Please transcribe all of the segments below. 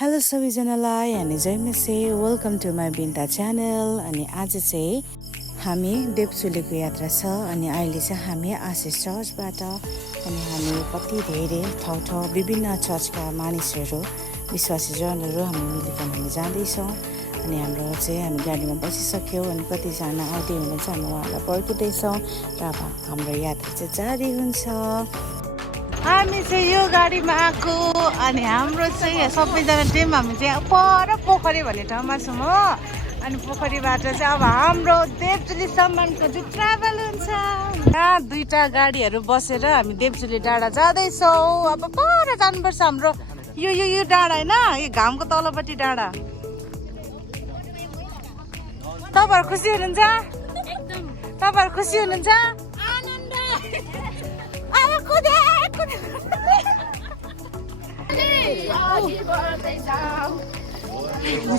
Hello सबैजनालाई अनि जय मसे वेलकम टु माई बिन्ता च्यानल। अनि आज चाहिँ हामी देवचुलीको यात्रा छ अनि अहिले चाहिँ हामी आशिष चर्चबाट अनि हामी कति धेरै ठाउँ विभिन्न चर्चका मानिसहरू विश्वासी जनहरू हामी मिलिकन हामी जाँदैछौँ। अनि हाम्रो चाहिँ हामी गाडीमा बसिसक्यौँ अनि कतिजना आउँदै हुनुहुन्छ, हामी उहाँलाई पर्खिँदैछौँ र अब हाम्रो यात्रा चाहिँ जारी हुन्छ। हामी चाहिँ यो गाडीमा आएको अनि हाम्रो चाहिँ सबैजना टिम हामी चाहिँ पर पोखरी भन्ने ठाउँमा छौँ हो। अनि पोखरीबाट चाहिँ अब हाम्रो देवचुलीसम्मको चाहिँ ट्राभल हुन्छ। यहाँ दुईवटा गाडीहरू बसेर हामी देवचुली डाँडा जाँदैछौँ। अब पर जानुपर्छ हाम्रो यो डाँडा होइन, यो घामको तलपट्टि डाँडा। तपाईँहरू खुसी हुनुहुन्छ? तपाईँहरू खुसी हुनुहुन्छ?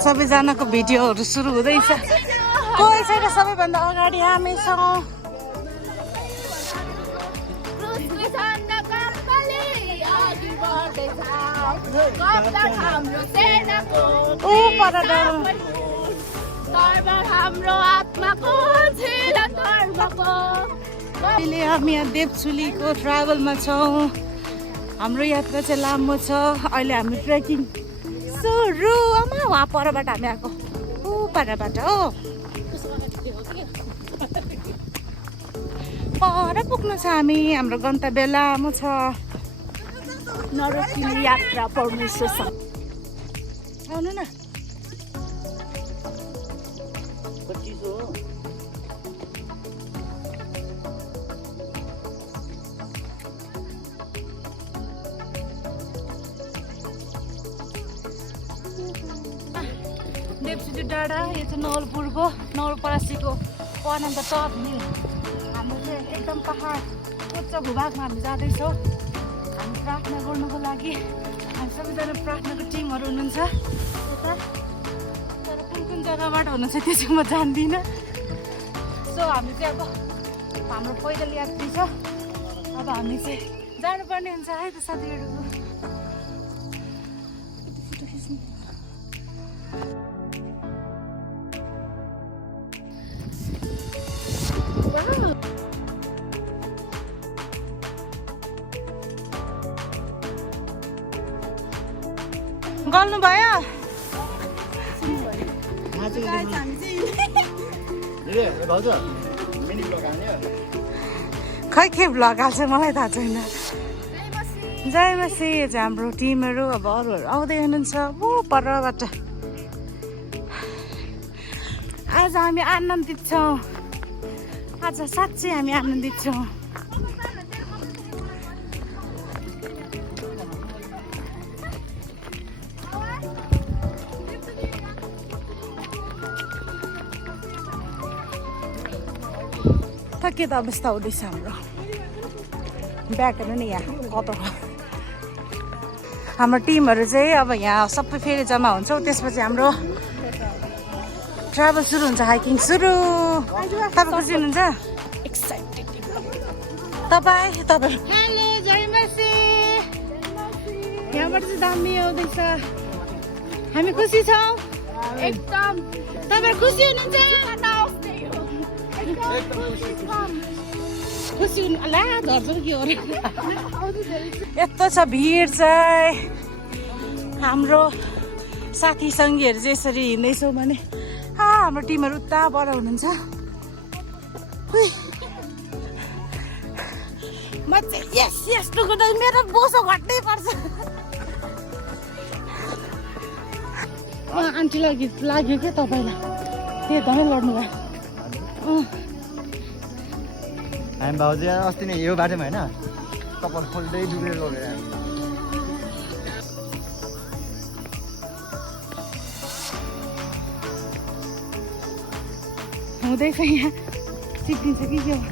सबैजनाको भिडियोहरू सुरु हुँदैछ। कोही छैन, सबैभन्दा अगाडि हामी छौँ। अहिले हामी यहाँ देवचुलीको ट्राभलमा छौँ। हाम्रो यात्रा चाहिँ लामो छ। अहिले हामी ट्रेकिङ सुरु। वहाँ परबाट हामी आएको परबाट हो, पर पुग्नु छ हामी। हाम्रो गन्तव्य लामो छ, नरसिंह यात्रा परमेश्वर छ। आउनु न। देवचुली डाँडा यो चाहिँ नवलपुरको नवलपरासीको अनन्त टप हिल। हाम्रो चाहिँ एकदम पहाड उच्च भूभागमा हामी जाँदैछौँ। हामी प्रार्थना गर्नुको लागि हामी सबैजना प्रार्थनाको टिमहरू हुनुहुन्छ यता, तर कुन जग्गाबाट हुनुहुन्छ त्यो चाहिँ म जान्दिनँ। सो हामी चाहिँ अब हाम्रो पैदल यात्री छ। अब हामी चाहिँ जानुपर्ने हुन्छ है त साथीहरू। गल्नु भयो? खै के भ्लग हाल्छ मलाई थाहा छैन। जय मसी चाहिँ हाम्रो टिमहरू। अब अरूहरू आउँदै हुनुहुन्छ वो परबाट। आज हामी आनन्दित छौँ। आज साँच्चै हामी आनन्दित छौँ। के त अवस्था हुँदैछ हाम्रो ब्यागहरू नि यहाँ कता। हाम्रो टिमहरू चाहिँ अब यहाँ सबै फेरि जम्मा हुन्छौँ। त्यसपछि हाम्रो ट्राभल सुरु हुन्छ, हाइकिङ सुरु। तपाईँ खुसी हुनुहुन्छ? एक्साइटेड तपाईँ? हेलो जय मसी। यहाँबाट चाहिँ दामी आउँदैछ। हामी खुसी छौँ एकदम। तपाईँ खुसी हुनुहुन्छ? खुसी ला झर्छ के हो यस्तो छ भिड चाहिँ। हाम्रो साथी सङ्गीहरू चाहिँ यसरी हिँड्दैछौँ भने हाम्रो टिमहरू उताबाट हुनुहुन्छ। म चाहिँ यस्तो गर्दा मेरो बोसो घट्नै पर्छ। आन्टीलाई गीत लाग्यो क्या तपाईँलाई? त्यही त लड्नु भयो। हामी भाउजू अस्ति नै यो बाटोमा होइन कपाल खोल्दै डुबेर लगेर हुँदैछ। यहाँ सिक्किन्छ कि के हो?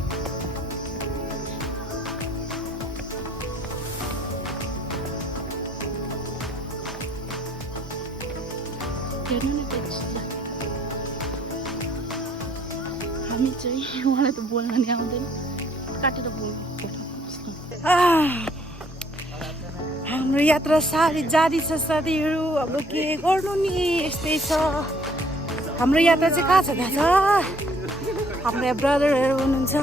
हामी चाहिँ उहाँलाई त बोल्न नि आउँदैन, काटेर बोल्नु। हाम्रो यात्रा जारी छ साथीहरू। अब के गर्नु नि, यस्तै छ हाम्रो यात्रा चाहिँ। कहाँ छ थाहा छ? हाम्रो ब्रदरहरू हुनुहुन्छ।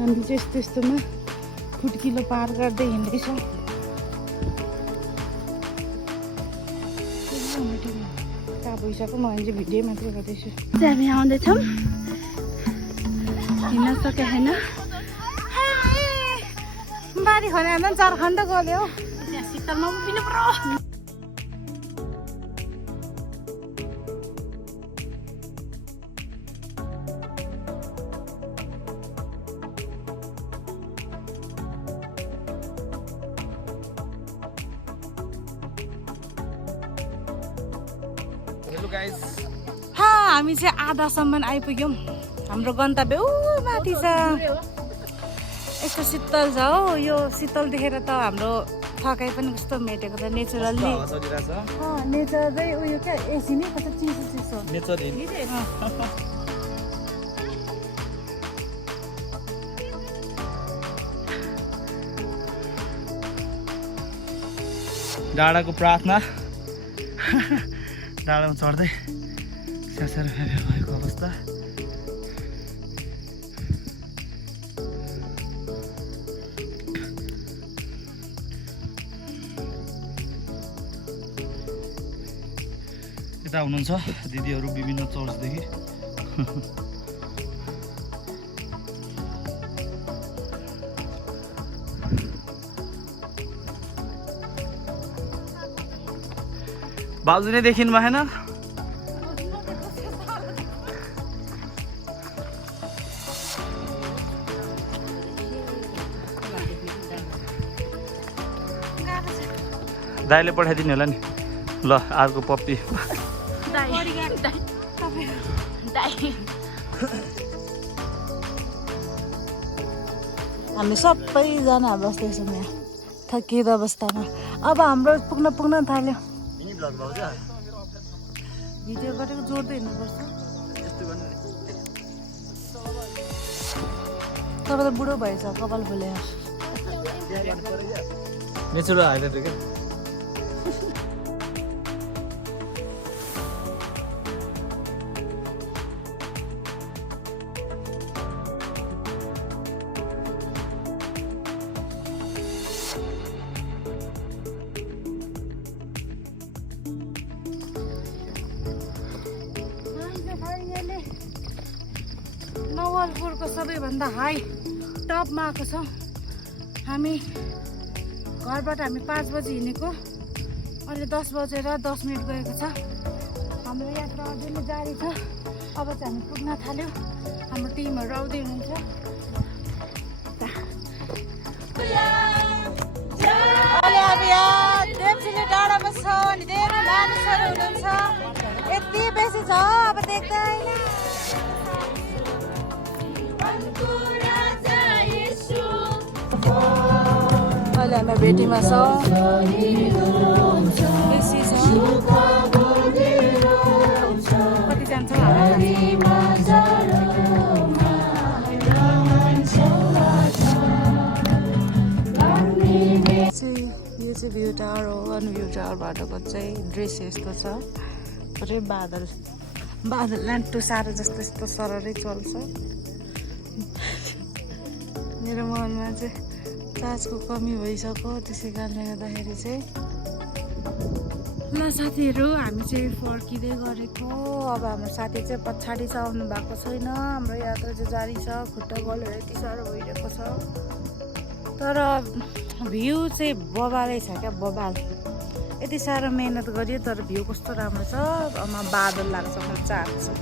हामी चाहिँ यस्तो यस्तोमा खुट्किलो पार गर्दै हिँड्दैछौँ। कहाँ भइसक्यो, म अहिले भिडियो मात्रै गर्दैछु। हामी आउँदैछौँ, हिँड्न सके छैन। बारी खने हाल्दा झारखण्ड गल्यो शीतलमा उभिनु पर्यो। हामी चाहिँ आधासम्म आइपुग्यौँ। हाम्रो गन्तव्य ऊ माथि छ। यस्तो शीतल छ हो, यो शीतल देखेर त हाम्रो थकाइ पनि कस्तो मेटेको छ। नेचुरल्ली नेचरै उयो क्या, एसी नै कस्तो चिसो चिसो डाँडाको प्रार्थना डाँडामा चढ्दै स्यासर भएको अवस्था। यता हुनुहुन्छ दिदीहरू विभिन्न चर्चदेखि। बाजु नै देखिनु भएन। दाइले पठाइदिनु होला नि। ल अर्को पप्पी हामी सबैजना बस्दैछौँ यहाँ थकित अवस्थामा। अब हाम्रो पुग्न थाल्यो। भिडियो गरेको जोड्दै हिँड्नुपर्छ। तपाईँ त बुढो भएछ, कपाल फुलेर। नेचुरल हाइलाइट हो क्या। नवलपुरको सबैभन्दा हाई टपमा आएको छौँ हामी। घरबाट हामी 5 बजी हिँडेको, अहिले 10 बजेर 10 मिनट गएको छ। हाम्रो यात्रा अझै नै जारी छ। अब चाहिँ हामी पुग्न थाल्यो। हाम्रो टिमहरू आउँदै हुनुहुन्छ। अहिले हामी यहाँ देवचुली डाँडामा छौँ अनि धेरै मानिसहरू हुनुहुन्छ। यति बेसी छ अब देख्दैन। अहिले हामी भेटीमा छौँ। बेसी छ, कति जान्छ यो चाहिँ भ्यू टावर हो। अनि भ्यू टावर बाटोको चाहिँ दृश्य यस्तो छ। पुरै बादल लान्टो सारो जस्तो यस्तो सररै चल्छ। मेरो मनमा चाहिँ चार्जको कमी भइसक्यो, त्यसै कारणले गर्दाखेरि चाहिँ। ल साथीहरू, हामी चाहिँ फर्किँदै गरेको। अब हाम्रो साथी चाहिँ पछाडि छ, आउनु भएको छैन। हाम्रो यात्रा चाहिँ जारी छ। खुट्टा गलेर यति साह्रो भइरहेको छ। तर भ्यू चाहिँ बबालै छ क्या, बबाल। यति साह्रो मेहनत गरियो तर भ्यू कस्तो राम्रो छ। बादल लाग्छ, मजा आएको छ।